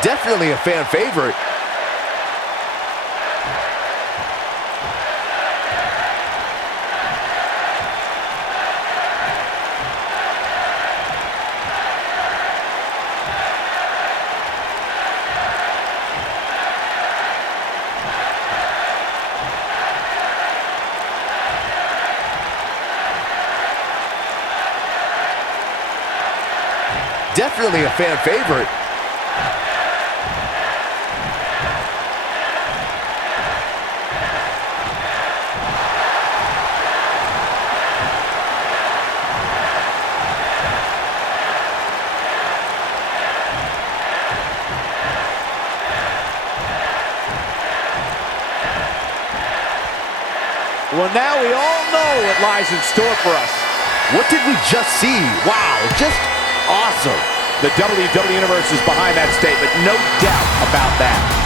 Definitely a fan favorite. Definitely a fan favorite. Well, now we all know what lies in store for us. What did we just see? Wow, just awesome. The WWE Universe is behind that statement, no doubt about that.